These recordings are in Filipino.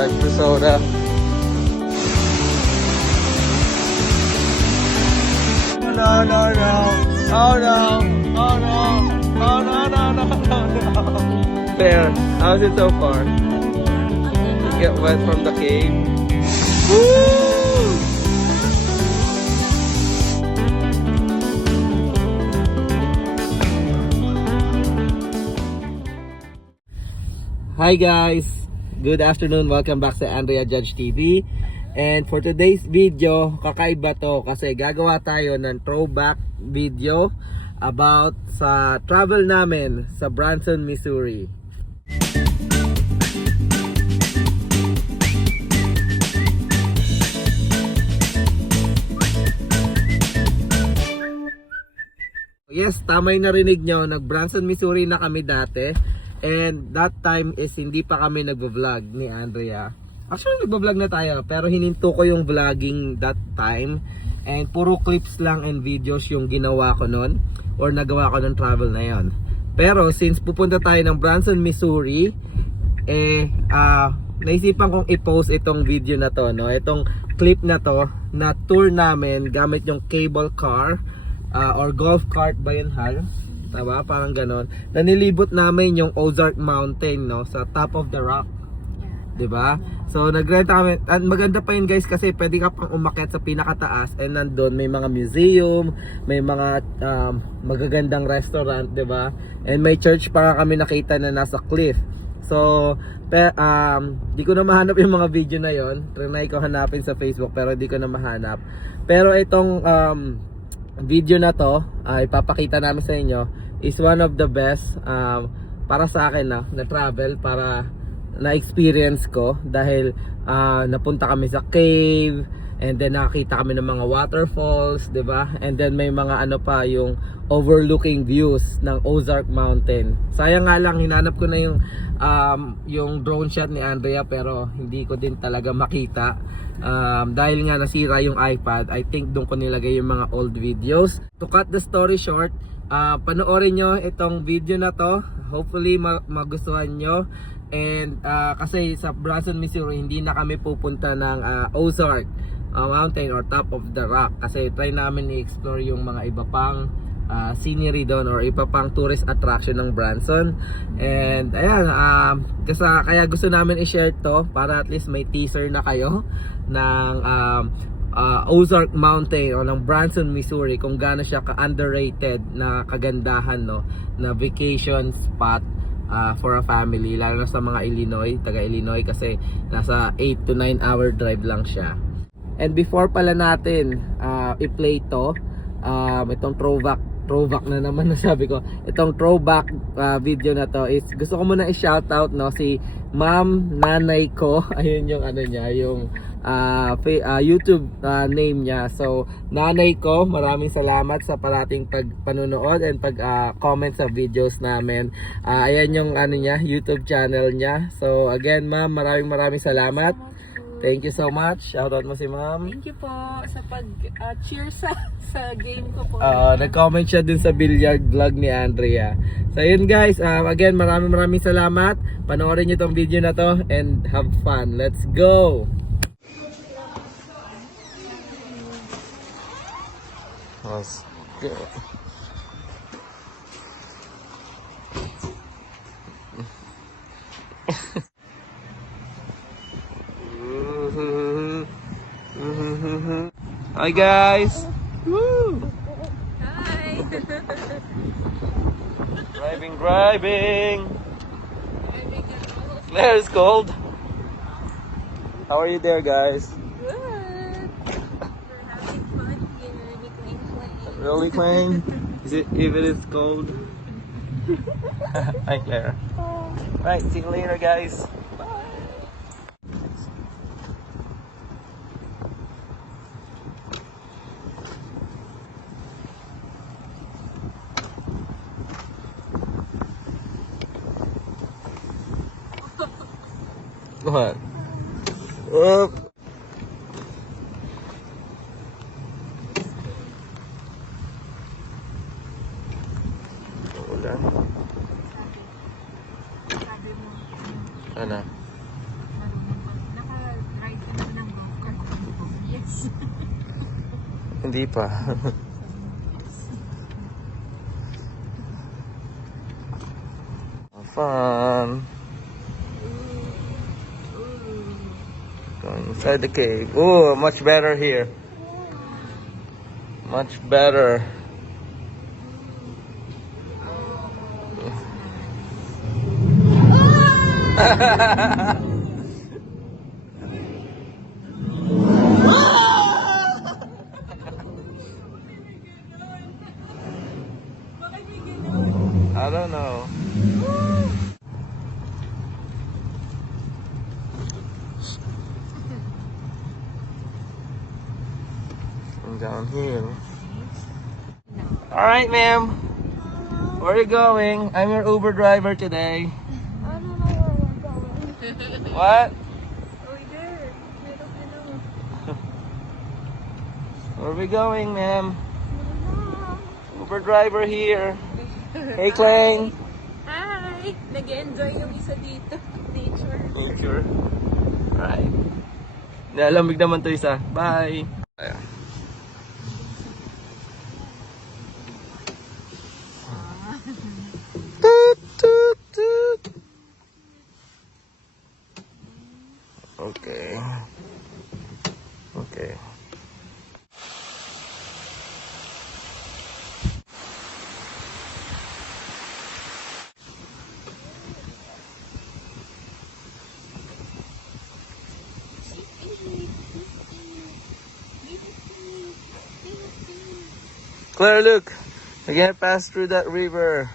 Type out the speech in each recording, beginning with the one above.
Time for soda. No, no, no. Oh no. Oh no. Oh no, no, no, no, no. There. How's it so far? You get wet from the cave. Woo! Hi guys! Good afternoon. Welcome back sa Andrea Judge TV. And for today's video, kakaiba to kasi gagawa tayo ng throwback video about sa travel namin sa Branson, Missouri. Yes, tama yung narinig nyo. Nag-Branson, Missouri na kami dati. And that time is hindi pa kami nagvo-vlog ni Andrea. Actually, nagvo-vlog na tayo. Pero hininto ko yung vlogging that time. And puro clips lang and videos yung ginawa ko nun. Or nagawa ko ng travel na yon. Pero since pupunta tayo ng Branson, Missouri, naisipan kong i-post itong video na to. No? Itong clip na to na tour namin gamit yung cable car. Or golf cart ba yun, Hal? Tama? Parang ganon. Nanilibot namin yung Ozark Mountain, no? Sa top of the rock. Diba? So, nag-rent kami. At maganda pa yun, guys, kasi pwede ka pang umakyat sa pinakataas. And nandun, may mga museum, may mga magagandang restaurant, diba? And may church para kami nakita na nasa cliff. So, di ko na mahanap yung mga video na yon. Trinay ko hanapin sa Facebook, pero di ko na mahanap. Pero itong video na to, ipapakita namin sa inyo, is one of the best para sa akin na travel, para na experience ko dahil napunta kami sa cave, and then nakakita kami ng mga waterfalls, 'di ba? And then may mga ano pa, yung overlooking views ng Ozark Mountain. Sayang nga lang, hinanap ko na yung drone shot ni Andrea, pero hindi ko din talaga makita. Dahil nga nasira yung iPad, I think doon ko nilagay yung mga old videos. To cut the story short, panoorin nyo itong video na to. Hopefully magustuhan nyo. And kasi sa Branson, Missouri, hindi na kami pupunta ng Ozark Mountain or top of the rock. Kasi try namin i-explore yung mga iba pang scenery doon or iba pang tourist attraction ng Branson. And ayan, kaya gusto namin i-share to para at least may teaser na kayo ng Ozark Mountain o ng Branson, Missouri, kung gaano siya ka-underrated na kagandahan, no, na vacation spot for a family, lalo na sa mga taga Illinois, kasi nasa 8 to 9 hour drive lang siya. And before pala natin i-play to, itong throwback na naman nasabi ko, itong throwback video na to, is gusto ko muna i-shoutout, no, si Ma'am Nanay ko. Ayun yung ano niya, yung YouTube name niya. So nanay ko, maraming salamat sa parating pagpanunood and pag-comment sa videos namin. Ayan yung ano niya, YouTube channel niya. So again, ma'am, maraming salamat. Thank you so much. Shoutout mo si ma'am. Thank you po sa pag-cheer sa game ko po. Nag-comment siya dun sa billiard vlog ni Andrea. So yun guys, again, maraming salamat. Panoorin nyo tong video na to and have fun. Let's go! Let's go. Hi guys. Woo. Hi. Driving. There's cold. How are you there, guys? Good. We're having fun here. Really, Queen? Is it even it's cold? Hi, Claire. Right, see you later, guys. What? Up. Wala. Sabi mo, Ano? marunong Hindi pa. Fun. Going inside the cave. Oh, much better here. Much better. I don't know. I'm down here. All right, ma'am. Where are you going? I'm your Uber driver today. I don't know where we're going. What? Oh, there. I don't know. Where are we going, ma'am? Uber driver here. Hey, Clang. Hi! Nag-enjoy yung isa dito. Nature. Nature. Right. Nalamig naman to isa. Bye. Ayan. Toot, toot, toot. Okay. Okay. Claire, look. We're gonna pass through that river.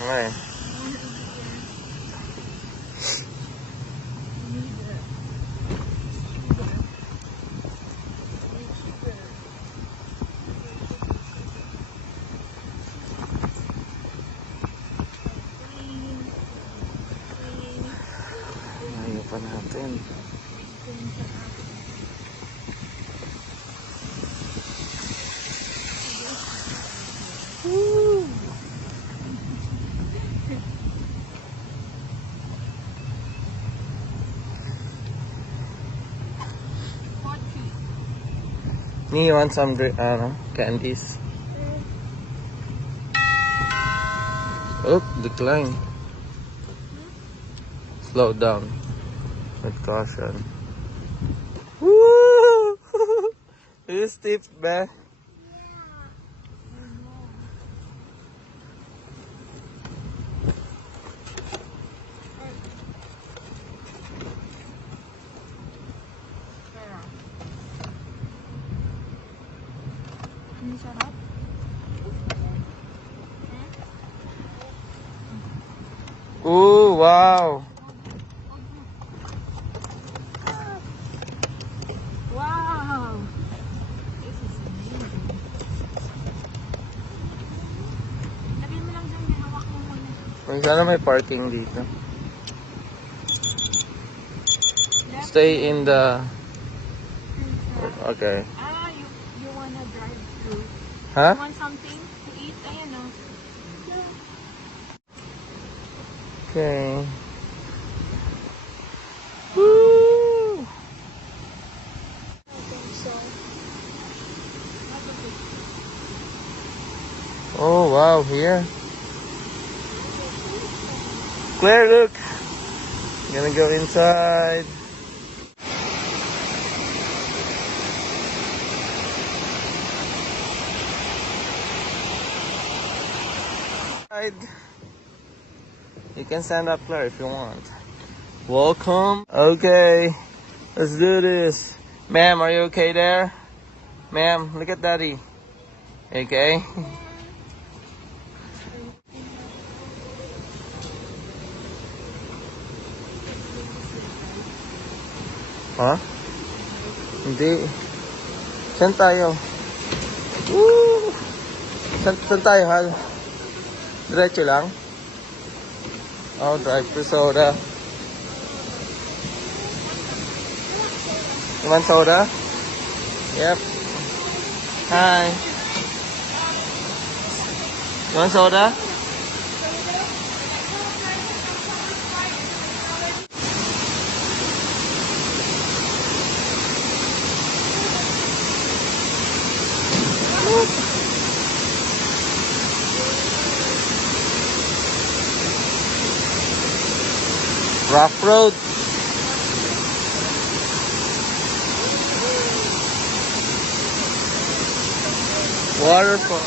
Okay. Ayaw pa natin. You want some candies? Oh, decline. Slow down. With caution. Woo! You steep, ba? Ang sarap. Ooh, wow. Wow! This is amazing. Lagyan mo lang dyan, may hawak mo muna. Sana may parking dito. Stay in the... Okay. You wanna drive through? Huh? You want something to eat? Ayan o. Okay. Woo! Oh wow, here. Claire, look. Gonna go inside. You can stand up, Claire, if you want. Welcome. Okay, let's do this. Ma'am, are you okay there? Ma'am, look at daddy. Okay? Huh? Hindi. Saan tayo? Woo! Saan tayo, Hal? Diretso lang? Oh, drive to soda. You want soda? Yep. Hi. You want soda? Rough road. Waterfall.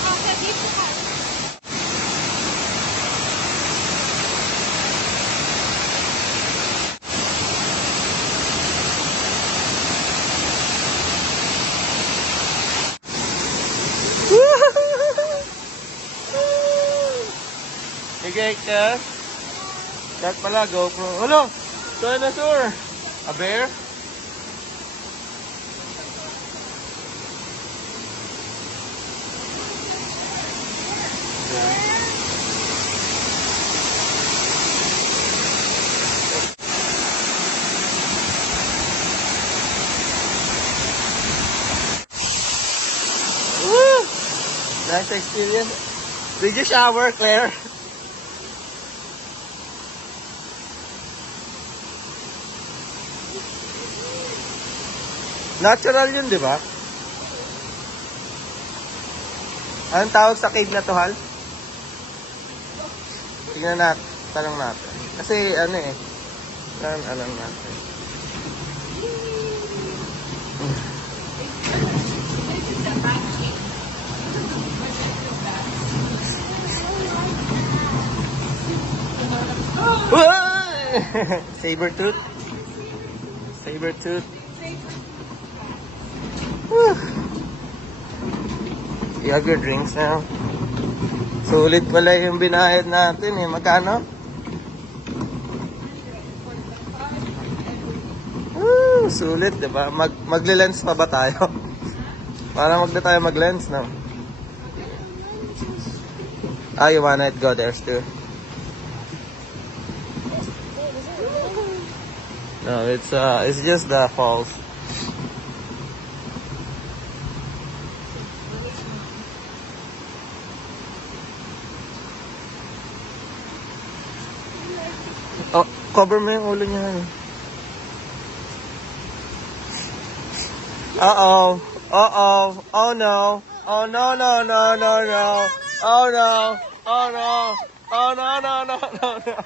Okay, Kat. Kat pala, GoPro. Hello! Dinosaur! A bear? Woo! Nice experience. Did you shower, Claire? Natural yun, di ba? Anong tawag sa cave na to, Hal? Tingnan natin. Tanong natin. Kasi ano eh. Alam natin. Saber tooth. Saber tooth. You have your drinks now. Sulit pala yung binayad natin eh. Magkano? Sulit, diba? Magle-lens pa ba tayo? Parang wag na tayo mag-lens, no? Ah, you wanna go there too? No, it's just the falls. Oh, cover mo yung ulo niya. Uh-oh. Uh-oh. Oh no. Oh no, no, no, no, no. Oh no. Oh no. Oh no, no, no, no, no.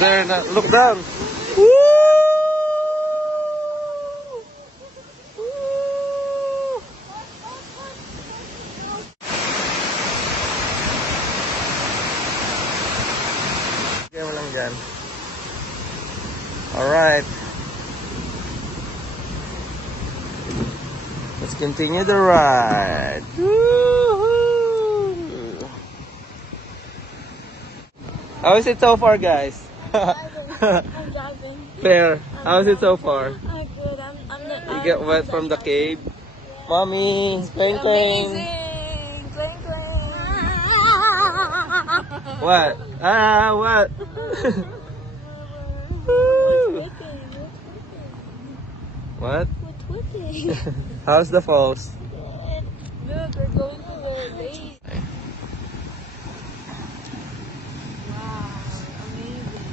There, look down. Woo! Alright. Let's continue the ride. Woo-hoo. How is it so far, guys? I'm driving. Fair. How is it so far? I'm good. You get wet from the cave? Mommy, clang clang. Amazing. Clang clang. What? Ah, what? What? What's whipping? How's the falls? Look, we're going to the lake. Wow, amazing.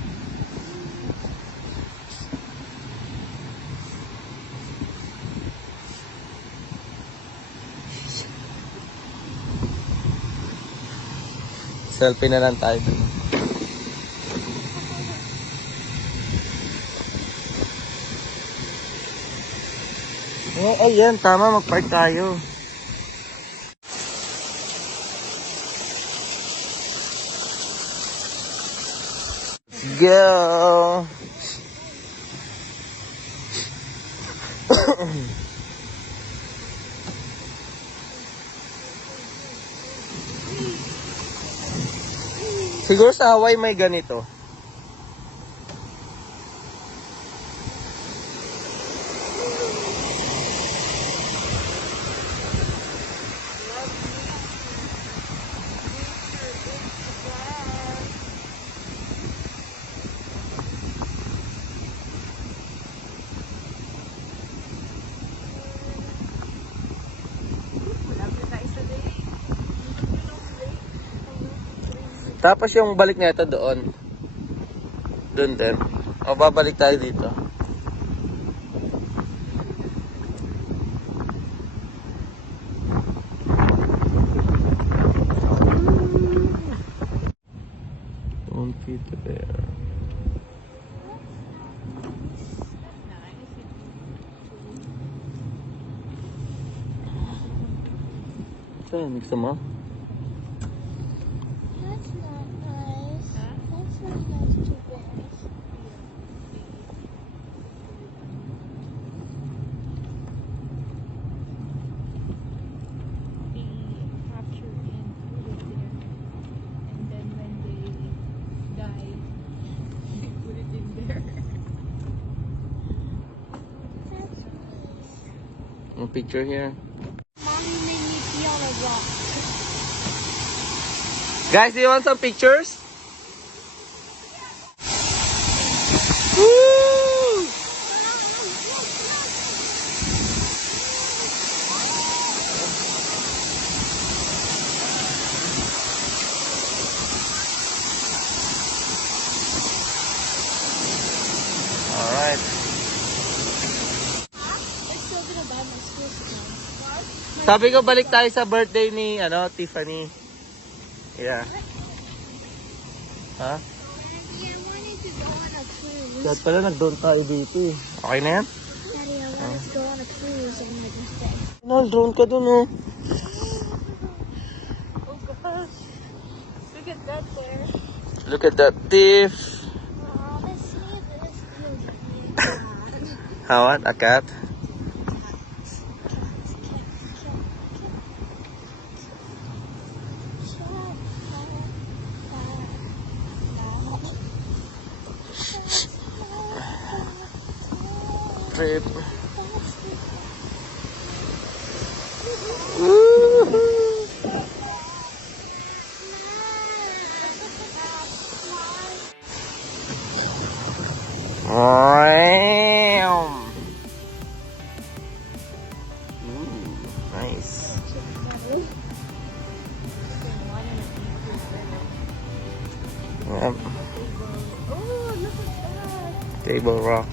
Selfie na lang tayo dun. Oh, yan. Tama, mag-park tayo. Let's go! Siguro sa Hawaii may ganito. Tapos yung balik nito doon. Doon din. O babalik tayo dito. Don't feed the bear. So, mix mo? That's not nice. That's not nice to bears. They capture and put it there. And then when they die, they put it in there. That's nice. A picture here. Mommy made me pee on a rock. Guys, do you want some pictures? Woo! All right. They're still gonna buy my school supplies. Sabi ko balik tayo sa birthday ni Tiffany. Yeah. Ha? Daddy, I wanted to go on a cruise. Kahit pala nag-doon tayo dito eh. Okay na yan? Daddy, I wanted to go on a cruise on my birthday. Drone ka dun oh. Oh gosh. Look at that there. Look at that Tiff. Oh, let's see this. Beautiful. How what? A cat? Trip. Nice. Yep. Oh, look at that. Table rock.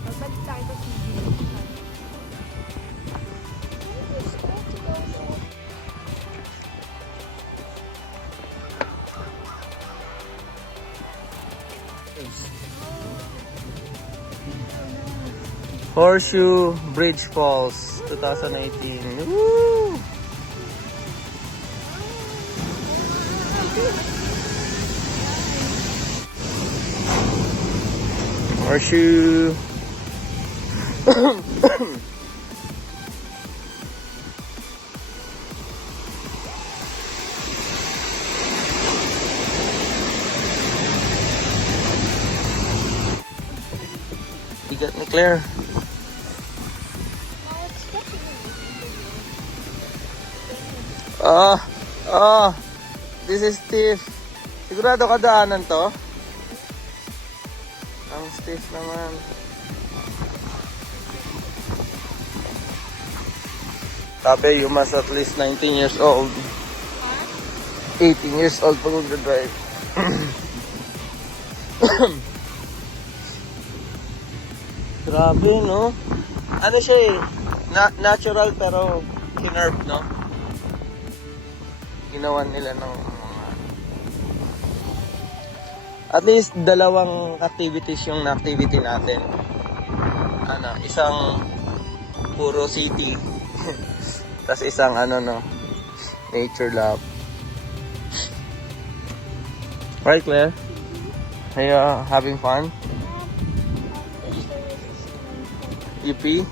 Magbalik tayo sa TV. Horseshoe Bridge Falls 2018. Woo! Horseshoe. Bigat ni Claire. This is stiff. Sigurado ka daanan to? Ang stiff naman. Sabi, you must at least 19 years old. 18 years old pag mag-drive. Grabe, no? Ano siya eh? Natural pero kinerve, no? Ginawan nila ng at least dalawang activities yung activity natin. Isang puro city. Tapos isang nature lab. Right, Claire? Are you having fun? You pee?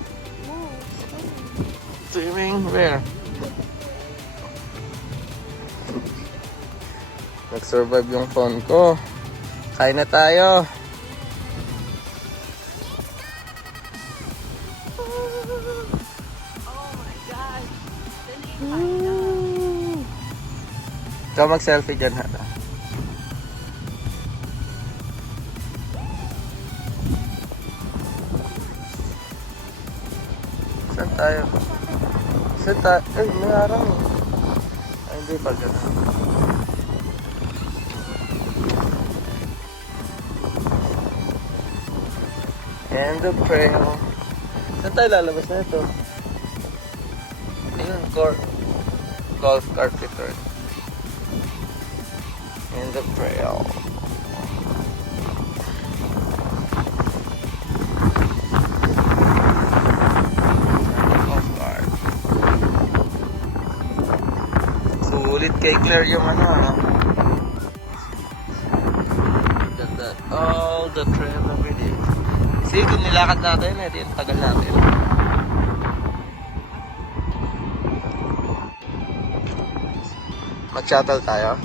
Swimming? Where? Nag-survive yung phone ko. Kain na tayo. Oh my God. Dali, kain na. Ikaw mag-selfie dyan, Hana. Saan tayo? Saan tayo? Ay, may harang eh. Ay, hindi pa ganun. And the trail. Saan tayo lalabas na ito? Ayun, golf cart return. And the trail. Golf cart. Sulit kay Claire yung ano. Ganda. Oh, the trail over there. See, kung nilakad natin, eh, tagal natin. Mag-shuttle tayo.